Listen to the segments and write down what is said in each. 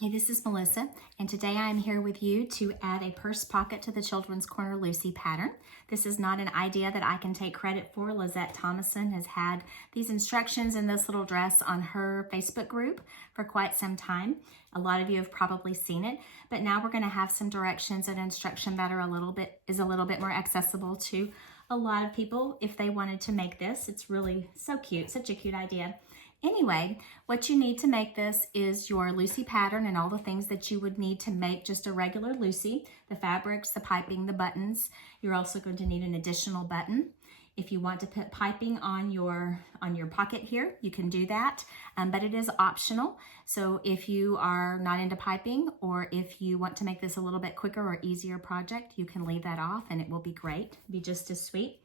Hey, this is Melissa, and today I am here with you to add a purse pocket to the Children's Corner Lucy pattern. This is not an idea that I can take credit for. Lizette Thomason has had these instructions in this little dress on her Facebook group for quite some time. A lot of you have probably seen it, but now we're going to have some directions and instruction that are a little bit more accessible to a lot of people if they wanted to make this. It's really so cute, such a cute idea. Anyway, what you need to make this is your Lucy pattern and all the things that you would need to make just a regular Lucy, the fabrics, the piping, the buttons. You're also going to need an additional button. If you want to put piping on your pocket here, you can do that, but it is optional. So if you are not into piping, or if you want to make this a little bit quicker or easier project, you can leave that off and it will be great, be just as sweet.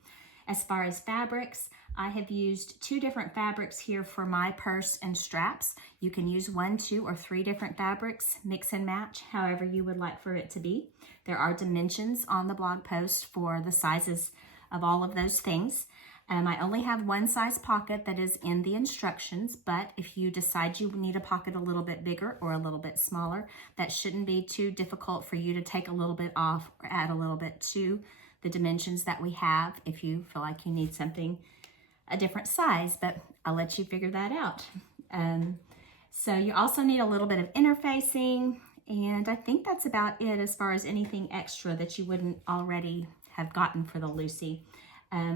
As far as fabrics, I have used 2 different fabrics here for my purse and straps. You can use 1, 2, or 3 different fabrics, mix and match, however you would like for it to be. There are dimensions on the blog post for the sizes of all of those things. I only have one size pocket that is in the instructions, but if you decide you need a pocket a little bit bigger or a little bit smaller, that shouldn't be too difficult for you to take a little bit off or add a little bit to the dimensions that we have if you feel like you need something a different size, but I'll let you figure that out. So you also need a little bit of interfacing, and I think that's about it as far as anything extra that you wouldn't already have gotten for the Lucy.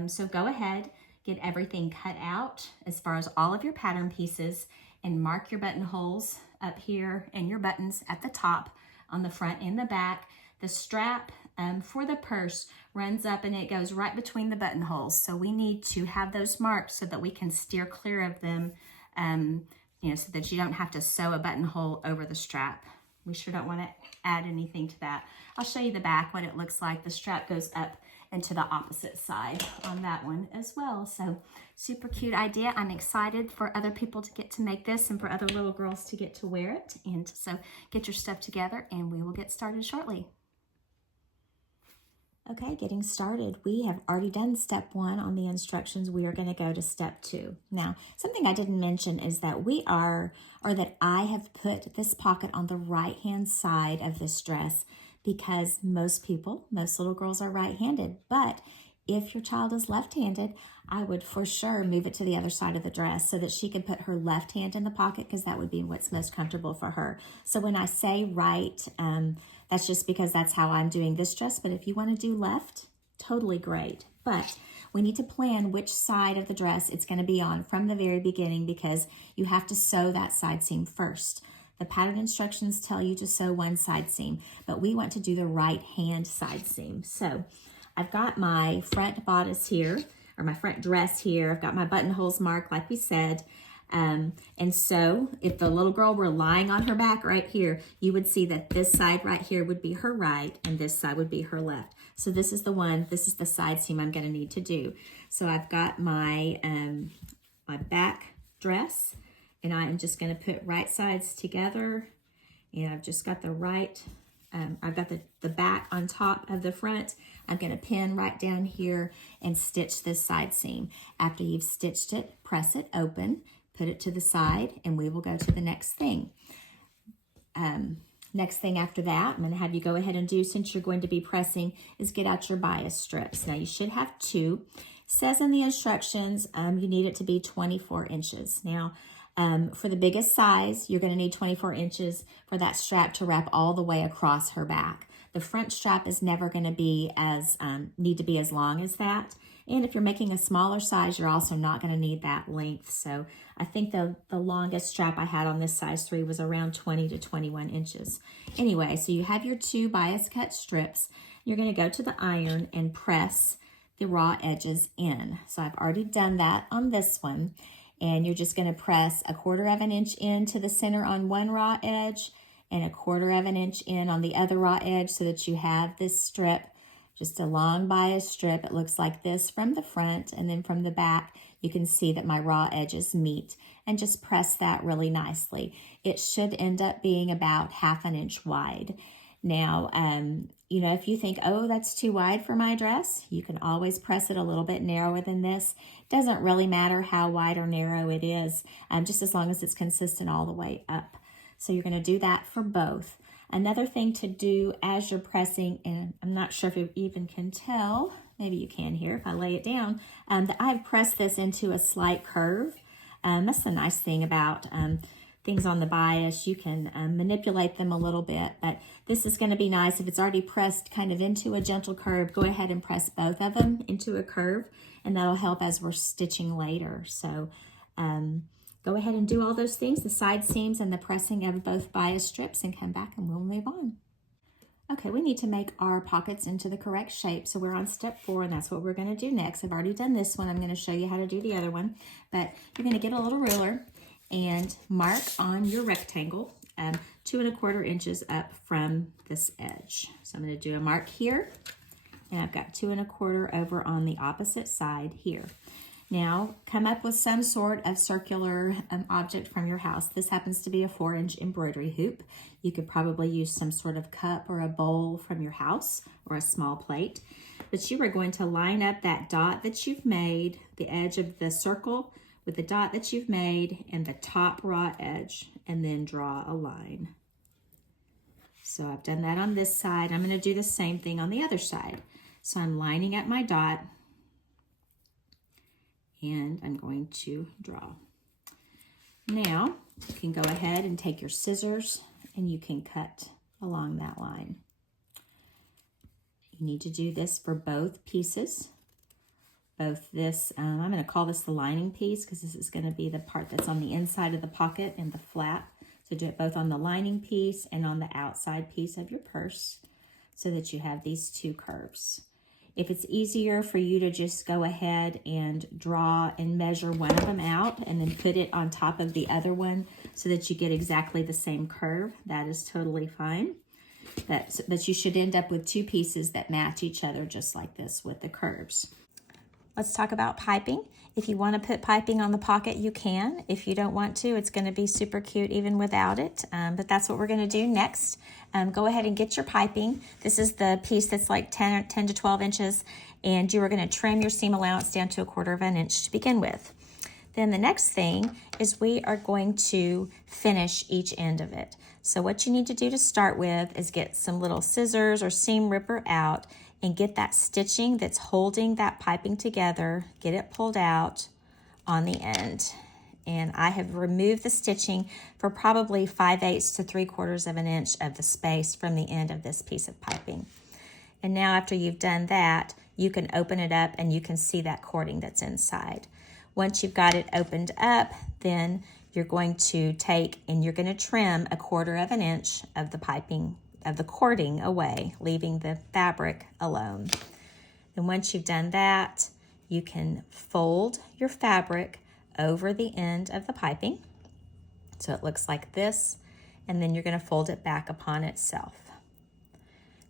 So go ahead, get everything cut out as far as all of your pattern pieces, and mark your buttonholes up here and your buttons at the top on the front and the back. The strap for the purse runs up and it goes right between the buttonholes. So we need to have those marked so that we can steer clear of them, so that you don't have to sew a buttonhole over the strap. We sure don't want to add anything to that. I'll show you the back, what it looks like. The strap goes up and to the opposite side on that one as well. So super cute idea. I'm excited for other people to get to make this and for other little girls to get to wear it. And so get your stuff together and we will get started shortly. Okay, getting started. We have already done step 1 on the instructions. We are going to go to step 2. Now, something I didn't mention is that I have put this pocket on the right-hand side of this dress because most little girls are right-handed. But if your child is left-handed, I would for sure move it to the other side of the dress so that she can put her left hand in the pocket, because that would be what's most comfortable for her. So when I say right, that's just because that's how I'm doing this dress. But if you want to do left, totally great. But we need to plan which side of the dress it's going to be on from the very beginning, because you have to sew that side seam first. The pattern instructions tell you to sew one side seam, but we want to do the right hand side seam. So I've got my front bodice here, or my front dress here. I've got my buttonholes marked like we said. And so if the little girl were lying on her back right here, you would see that this side right here would be her right and this side would be her left. So this is the side seam I'm going to need to do. So I've got my, my back dress, and I am just going to put right sides together, and I've just got the right, I've got the back on top of the front. I'm going to pin right down here and stitch this side seam. After you've stitched it, press it open, put it to the side, and we will go to the next thing. Next thing after that, I'm going to have you go ahead and do, since you're going to be pressing, is get out your bias strips. Now you should have 2. It says in the instructions you need it to be 24 inches. Now for the biggest size, you're going to need 24 inches for that strap to wrap all the way across her back. The front strap is never going to be need to be as long as that. And if you're making a smaller size, you're also not going to need that length. So I think the longest strap I had on this size 3 was around 20 to 21 inches. Anyway, so you have your 2 bias cut strips. You're going to go to the iron and press the raw edges in. So I've already done that on this one. And you're just going to press 1/4 of an inch into the center on one raw edge and 1/4 of an inch in on the other raw edge, so that you have this strip, just a long bias strip. It looks like this from the front, and then from the back, you can see that my raw edges meet, and just press that really nicely. It should end up being about 1/2 inch wide. Now, if you think, oh, that's too wide for my dress, you can always press it a little bit narrower than this. It doesn't really matter how wide or narrow it is, just as long as it's consistent all the way up. So you're going to do that for both. Another thing to do as you're pressing, and I'm not sure if you even can tell, maybe you can here if I lay it down, that I've pressed this into a slight curve. That's the nice thing about things on the bias. You can manipulate them a little bit, but this is going to be nice. If it's already pressed kind of into a gentle curve, go ahead and press both of them into a curve, and that'll help as we're stitching later. So go ahead and do all those things, the side seams and the pressing of both bias strips, and come back and we'll move on. Okay, we need to make our pockets into the correct shape. So we're on step 4, and that's what we're going to do next. I've already done this one. I'm going to show you how to do the other one. But you're going to get a little ruler and mark on your rectangle 2 1/4 inches up from this edge. So I'm going to do a mark here, and I've got 2 1/4 over on the opposite side here. Now, come up with some sort of circular object from your house. This happens to be a 4-inch embroidery hoop. You could probably use some sort of cup or a bowl from your house or a small plate. But you are going to line up that dot that you've made, the edge of the circle with the dot that you've made and the top raw edge, and then draw a line. So I've done that on this side. I'm going to do the same thing on the other side. So I'm lining up my dot, and I'm going to draw. Now, you can go ahead and take your scissors and you can cut along that line. You need to do this for both pieces. Both this, I'm going to call this the lining piece because this is going to be the part that's on the inside of the pocket and the flap. So do it both on the lining piece and on the outside piece of your purse so that you have these 2 curves. If it's easier for you to just go ahead and draw and measure one of them out and then put it on top of the other one so that you get exactly the same curve, that is totally fine. But you should end up with 2 pieces that match each other just like this with the curves. Let's talk about piping. If you want to put piping on the pocket, you can. If you don't want to, it's going to be super cute even without it. But that's what we're going to do next. Go ahead and get your piping. This is the piece that's like 10 to 12 inches, and you are going to trim your seam allowance down to 1/4 inch to begin with. Then the next thing is we are going to finish each end of it. So what you need to do to start with is get some little scissors or seam ripper out and get that stitching that's holding that piping together, get it pulled out on the end. And I have removed the stitching for probably 5/8 to 3/4 of an inch of the space from the end of this piece of piping. And now after you've done that, you can open it up and you can see that cording that's inside. Once you've got it opened up, then you're going to take and you're going to trim 1/4 inch of the piping of the cording away, leaving the fabric alone. And once you've done that, you can fold your fabric over the end of the piping. So it looks like this, and then you're going to fold it back upon itself.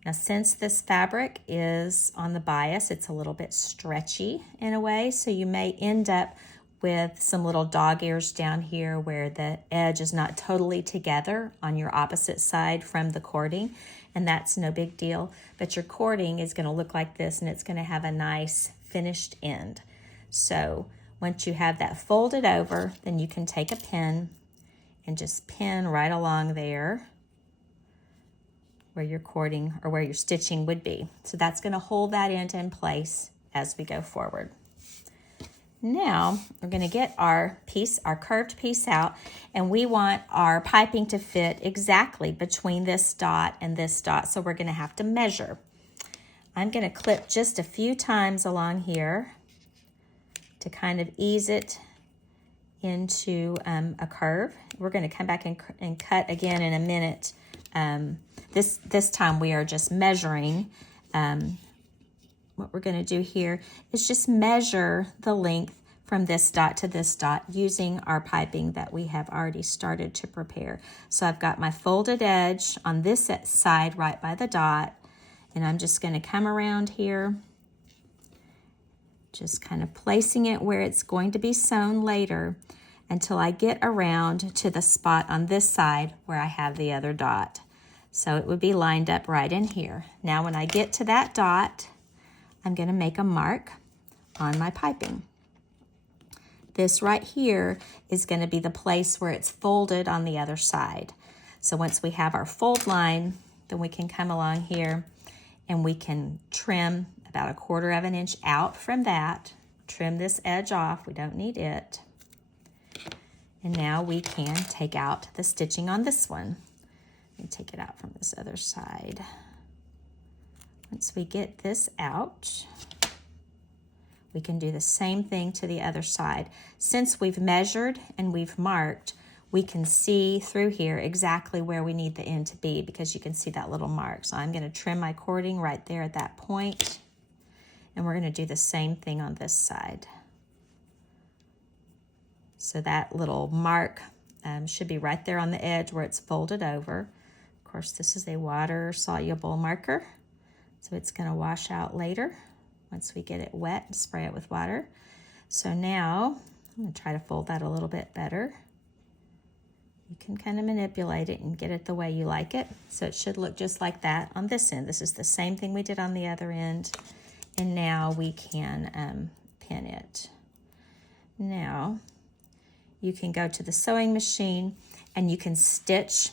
Now, since this fabric is on the bias, it's a little bit stretchy in a way, so you may end up with some little dog ears down here where the edge is not totally together on your opposite side from the cording, and that's no big deal. But your cording is going to look like this, and it's going to have a nice finished end. So once you have that folded over, then you can take a pin and just pin right along there where your cording or where your stitching would be. So that's going to hold that end in place as we go forward. Now we're going to get our piece, our curved piece out, and we want our piping to fit exactly between this dot and this dot, so we're going to have to measure. I'm going to clip just a few times along here to kind of ease it into a curve. We're going to come back and cut again in a minute. This time we are just measuring. What we're going to do here is just measure the length from this dot to this dot using our piping that we have already started to prepare. So I've got my folded edge on this side right by the dot, and I'm just going to come around here, just kind of placing it where it's going to be sewn later until I get around to the spot on this side where I have the other dot. So it would be lined up right in here. Now when I get to that dot, I'm going to make a mark on my piping. This right here is going to be the place where it's folded on the other side. So once we have our fold line, then we can come along here and we can trim about 1/4 inch out from that. Trim this edge off, we don't need it. And now we can take out the stitching on this one. Let me take it out from this other side. Once we get this out, we can do the same thing to the other side. Since we've measured and we've marked, we can see through here exactly where we need the end to be because you can see that little mark. So I'm going to trim my cording right there at that point, and we're going to do the same thing on this side. So that little mark should be right there on the edge where it's folded over. Of course, this is a water-soluble marker, so it's going to wash out later once we get it wet and spray it with water. So now I'm going to try to fold that a little bit better. You can kind of manipulate it and get it the way you like it. So it should look just like that on this end. This is the same thing we did on the other end. And now we can pin it. Now you can go to the sewing machine and you can stitch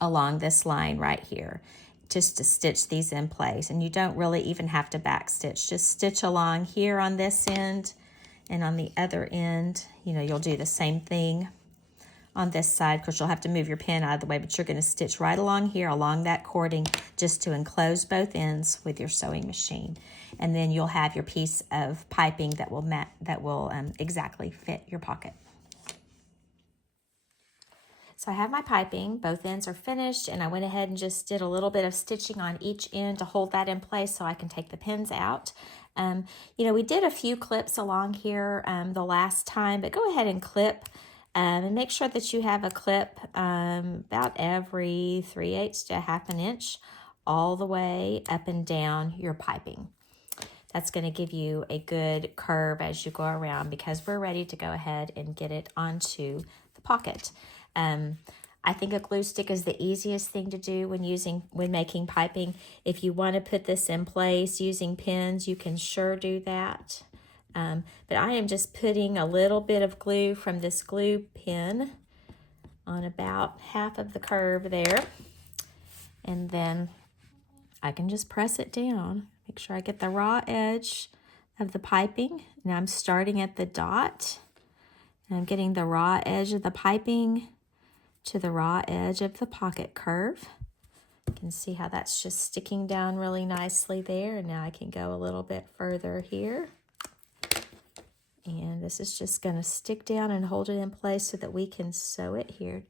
along this line right here just to stitch these in place. And you don't really even have to back stitch. Just stitch along here on this end, and on the other end, you know, you'll do the same thing on this side. Of course, you'll have to move your pin out of the way, but you're going to stitch right along here along that cording just to enclose both ends with your sewing machine. And then you'll have your piece of piping that will exactly fit your pocket. So I have my piping, both ends are finished, and I went ahead and just did a little bit of stitching on each end to hold that in place so I can take the pins out. You know, we did a few clips along here the last time, but go ahead and clip and make sure that you have a clip about every 3/8 to 1/2 inch all the way up and down your piping. That's going to give you a good curve as you go around because we're ready to go ahead and get it onto the pocket. I think a glue stick is the easiest thing to do when making piping. If you want to put this in place using pins, you can sure do that. But I am just putting a little bit of glue from this glue pin on about half of the curve there. And then I can just press it down. Make sure I get the raw edge of the piping. Now I'm starting at the dot. And I'm getting the raw edge of the piping to the raw edge of the pocket curve. You can see how that's just sticking down really nicely there. And now I can go a little bit further here. And this is just going to stick down and hold it in place so that we can sew it here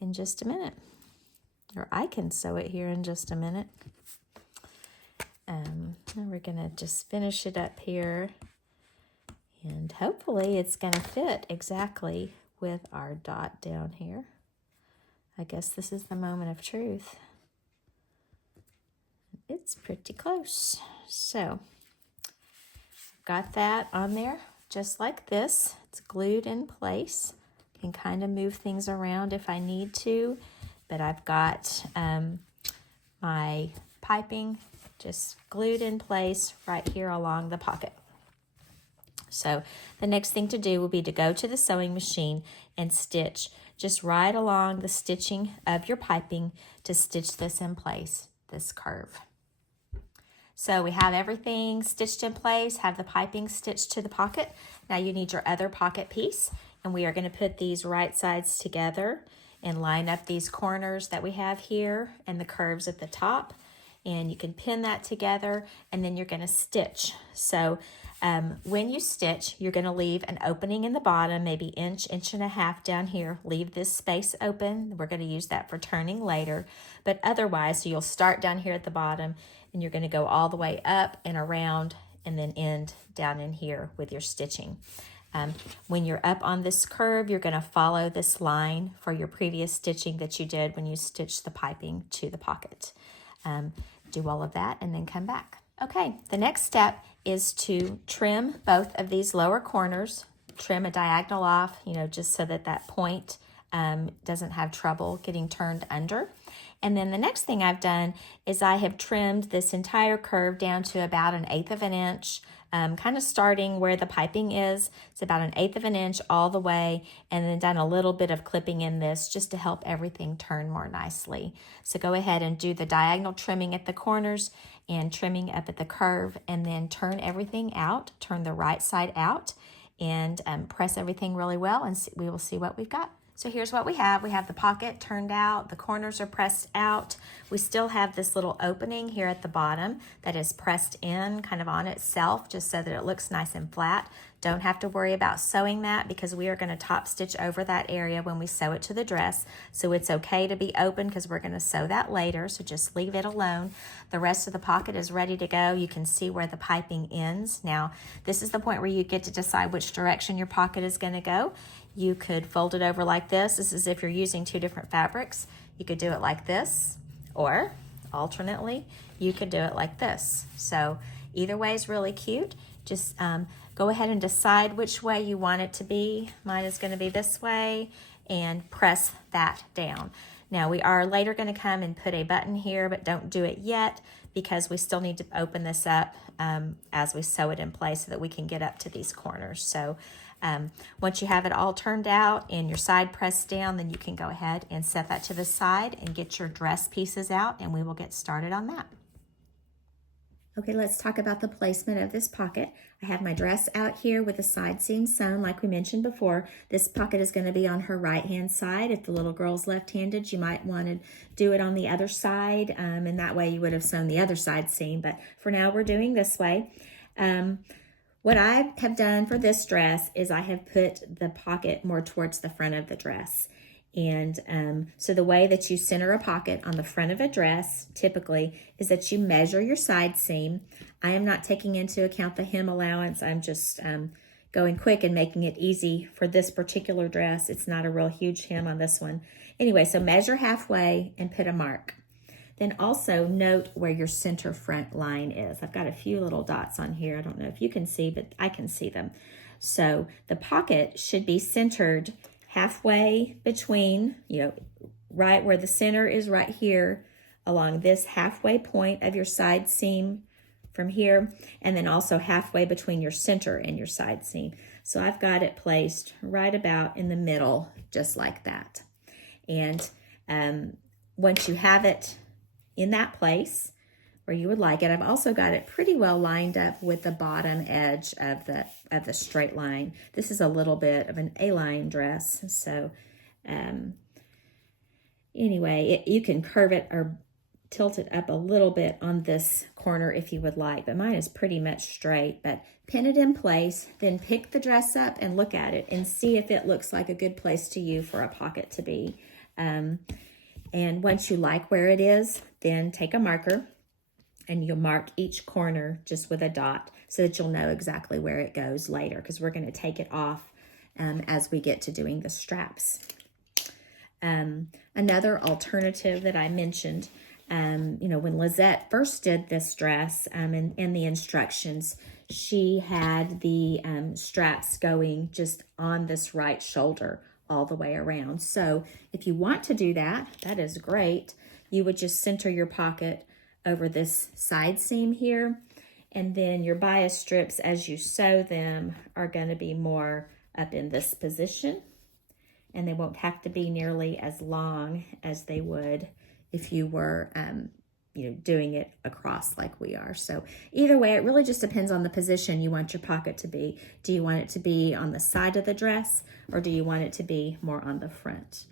in just a minute. Or I can sew it here in just a minute. And we're going to just finish it up here. And hopefully it's going to fit exactly with our dot down here. I guess this is the moment of truth. It's pretty close. So, got that on there just like this. It's glued in place. Can kind of move things around if I need to, but I've got my piping just glued in place right here along the pocket. So the next thing to do will be to go to the sewing machine and stitch just right along the stitching of your piping to stitch this in place, this curve. So we have everything stitched in place, have the piping stitched to the pocket. Now you need your other pocket piece, and we are going to put these right sides together and line up these corners that we have here and the curves at the top. And you can pin that together, and then you're going to stitch. So when you stitch, you're going to leave an opening in the bottom, maybe inch and a half down here. Leave this space open. We're going to use that for turning later. But otherwise, so you'll start down here at the bottom, and you're going to go all the way up and around and then end down in here with your stitching. When you're up on this curve, you're going to follow this line for your previous stitching that you did when you stitched the piping to the pocket. Do all of that and then come back. Okay, the next step is to trim both of these lower corners, trim a diagonal off, you know, just so that that point doesn't have trouble getting turned under. And then the next thing I've done is I have trimmed this entire curve down to about 1/8 of an inch kind of starting where the piping is. It's about 1/8 of an inch all the way, and then done a little bit of clipping in this just to help everything turn more nicely. So go ahead and do the diagonal trimming at the corners and trimming up at the curve, and then turn everything out, turn the right side out, and press everything really well, and we will see what we've got. So here's what we have. We have the pocket turned out, the corners are pressed out. We still have this little opening here at the bottom that is pressed in kind of on itself just so that it looks nice and flat. Don't have to worry about sewing that because we are going to top stitch over that area when we sew it to the dress. So it's okay to be open because we're going to sew that later, so just leave it alone. The rest of the pocket is ready to go. You can see where the piping ends. Now, this is the point where you get to decide which direction your pocket is going to go. You could fold it over like this. This is if you're using 2 different fabrics. You could do it like this, or alternately, you could do it like this. So either way is really cute. Just go ahead and decide which way you want it to be. Mine is going to be this way, and press that down. Now we are later going to come and put a button here, but don't do it yet because we still need to open this up as we sew it in place so that we can get up to these corners. So once you have it all turned out and your side pressed down, then you can go ahead and set that to the side and get your dress pieces out, and we will get started on that. Okay, let's talk about the placement of this pocket. I have my dress out here with the side seam sewn like we mentioned before. This pocket is going to be on her right-hand side. If the little girl's left-handed, you might want to do it on the other side, and that way you would have sewn the other side seam, but for now we're doing this way. What I have done for this dress is I have put the pocket more towards the front of the dress. And so the way that you center a pocket on the front of a dress typically is that you measure your side seam. I am not taking into account the hem allowance. I'm just going quick and making it easy for this particular dress. It's not a real huge hem on this one. Anyway, so measure halfway and put a mark. Then also note where your center front line is. I've got a few little dots on here. I don't know if you can see, but I can see them. So the pocket should be centered halfway between, right where the center is right here, along this halfway point of your side seam from here, and then also halfway between your center and your side seam. So I've got it placed right about in the middle, just like that. And once you have it in that place where you would like it, I've also got it pretty well lined up with the bottom edge of the straight line. This is a little bit of an A-line dress, so anyway, you can curve it or tilt it up a little bit on this corner if you would like, but mine is pretty much straight. But pin it in place, then pick the dress up and look at it and see if it looks like a good place to you for a pocket to be. And once you like where it is, then take a marker and you'll mark each corner just with a dot so that you'll know exactly where it goes later, because we're going to take it off as we get to doing the straps. Another alternative that I mentioned, when Lizette first did this dress and the instructions, she had the straps going just on this right shoulder all the way around. So if you want to do that, that is great. You would just center your pocket over this side seam here, and then your bias strips as you sew them are going to be more up in this position, and they won't have to be nearly as long as they would if you were doing it across like we are. So either way, it really just depends on the position you want your pocket to be. Do you want it to be on the side of the dress, or do you want it to be more on the front?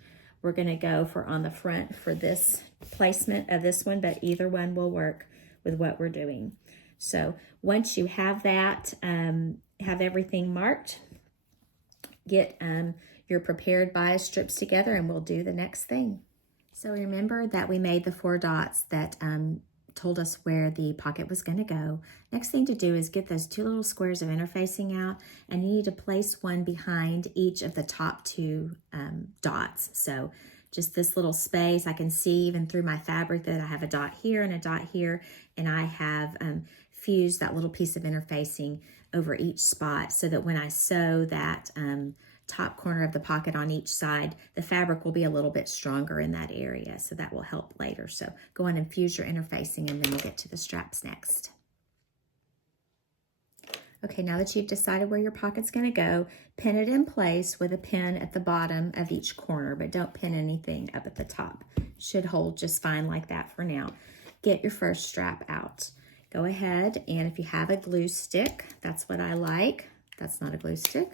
We're going to go for on the front for this placement of this one, but either one will work with what we're doing. So once you have that, have everything marked, get your prepared bias strips together, and we'll do the next thing. So remember that we made the 4 dots that told us where the pocket was going to go. Next thing to do is get those 2 little squares of interfacing out, and you need to place one behind each of the top 2 dots. So just this little space, I can see even through my fabric that I have a dot here and a dot here, and I have fused that little piece of interfacing over each spot so that when I sew that top corner of the pocket on each side, the fabric will be a little bit stronger in that area, so that will help later. So go on and fuse your interfacing, and then we'll get to the straps next. Okay, now that you've decided where your pocket's going to go, pin it in place with a pin at the bottom of each corner, but don't pin anything up at the top. Should hold just fine like that for now. Get your first strap out. Go ahead, and if you have a glue stick, that's what I like. That's not a glue stick.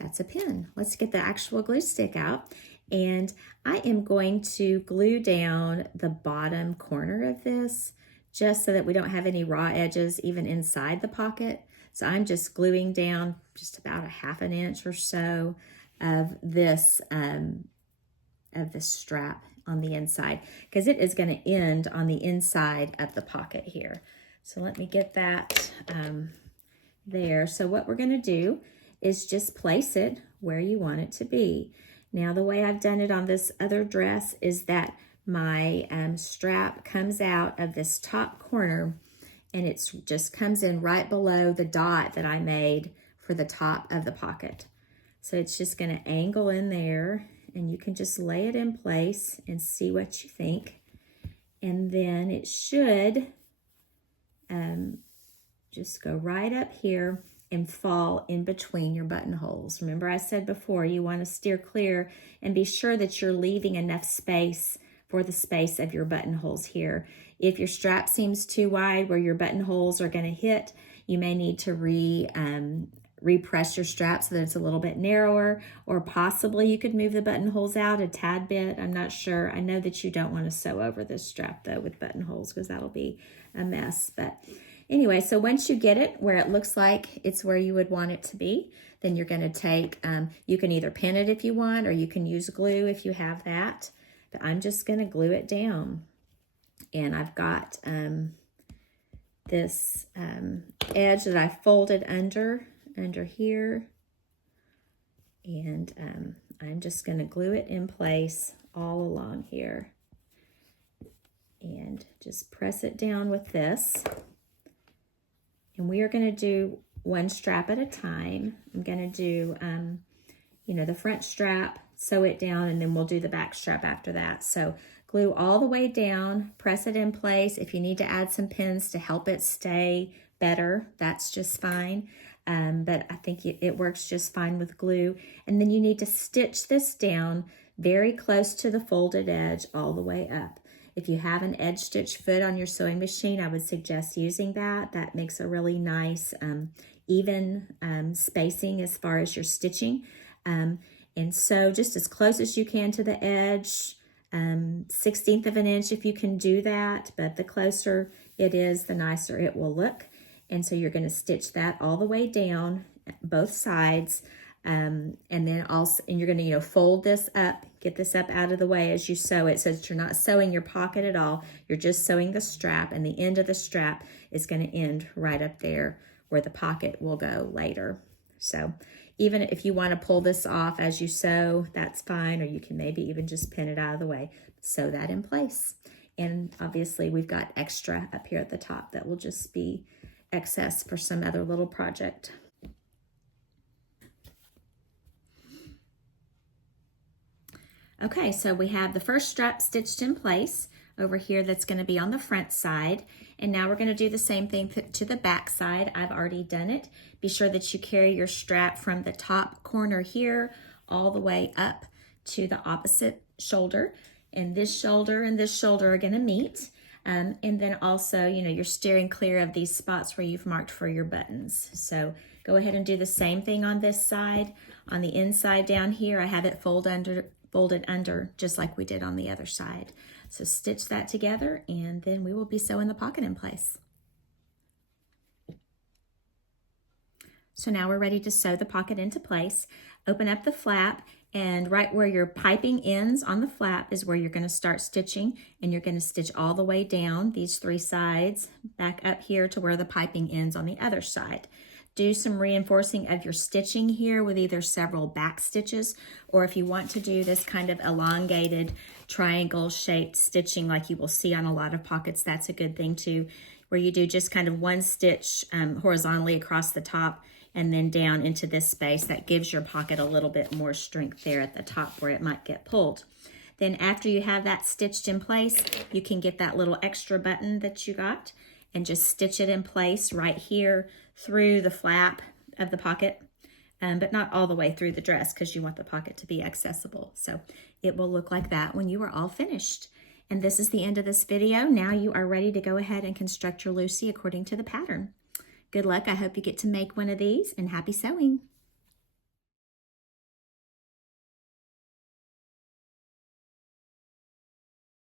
That's a pin. Let's get the actual glue stick out. And I am going to glue down the bottom corner of this just so that we don't have any raw edges even inside the pocket. So I'm just gluing down just about a ½ inch or so of this strap on the inside, because it is going to end on the inside of the pocket here. So let me get that there. So what we're going to do is just place it where you want it to be. Now the way I've done it on this other dress is that my strap comes out of this top corner, and it's just comes in right below the dot that I made for the top of the pocket. So it's just going to angle in there, and you can just lay it in place and see what you think. And then it should just go right up here and fall in between your buttonholes. Remember I said before, you want to steer clear and be sure that you're leaving enough space for the space of your buttonholes here. If your strap seems too wide where your buttonholes are going to hit, you may need to repress your strap so that it's a little bit narrower, or possibly you could move the buttonholes out a tad bit. I'm not sure. I know that you don't want to sew over this strap though with buttonholes, because that'll be a mess. But anyway, so once you get it where it looks like it's where you would want it to be, then you're going to take, you can either pin it if you want, or you can use glue if you have that. But I'm just going to glue it down. And I've got this edge that I folded under here. And I'm just going to glue it in place all along here. And just press it down with this. And we are going to do one strap at a time. I'm going to do, the front strap, sew it down, and then we'll do the back strap after that. So glue all the way down, press it in place. If you need to add some pins to help it stay better, that's just fine. But I think it works just fine with glue. And then you need to stitch this down very close to the folded edge all the way up. If you have an edge stitch foot on your sewing machine, I would suggest using that. That makes a really nice even spacing as far as your stitching. And so just as close as you can to the edge, 1/16 of an inch if you can do that, but the closer it is, the nicer it will look. And so you're going to stitch that all the way down both sides. And then also, and you're going to, fold this up, get this up out of the way as you sew it, so that you're not sewing your pocket at all. You're just sewing the strap, and the end of the strap is going to end right up there where the pocket will go later. So even if you want to pull this off as you sew, that's fine, or you can maybe even just pin it out of the way. Sew that in place. And obviously we've got extra up here at the top that will just be excess for some other little project. Okay, so we have the first strap stitched in place over here that's going to be on the front side. And now we're going to do the same thing to the back side. I've already done it. Be sure that you carry your strap from the top corner here all the way up to the opposite shoulder. And this shoulder are going to meet. And then also, you're steering clear of these spots where you've marked for your buttons. So go ahead and do the same thing on this side. On the inside down here, I have it folded under just like we did on the other side. So stitch that together, and then we will be sewing the pocket in place. So now we're ready to sew the pocket into place. Open up the flap, and right where your piping ends on the flap is where you're going to start stitching, and you're going to stitch all the way down these 3 sides back up here to where the piping ends on the other side. Do some reinforcing of your stitching here with either several back stitches, or if you want to do this kind of elongated triangle shaped stitching like you will see on a lot of pockets, that's a good thing too, where you do just kind of 1 stitch horizontally across the top and then down into this space. That gives your pocket a little bit more strength there at the top where it might get pulled. Then after you have that stitched in place, you can get that little extra button that you got, and just stitch it in place right here through the flap of the pocket, but not all the way through the dress because you want the pocket to be accessible. So it will look like that when you are all finished. And this is the end of this video. Now you are ready to go ahead and construct your Lucy according to the pattern. Good luck. I hope you get to make one of these, and happy sewing.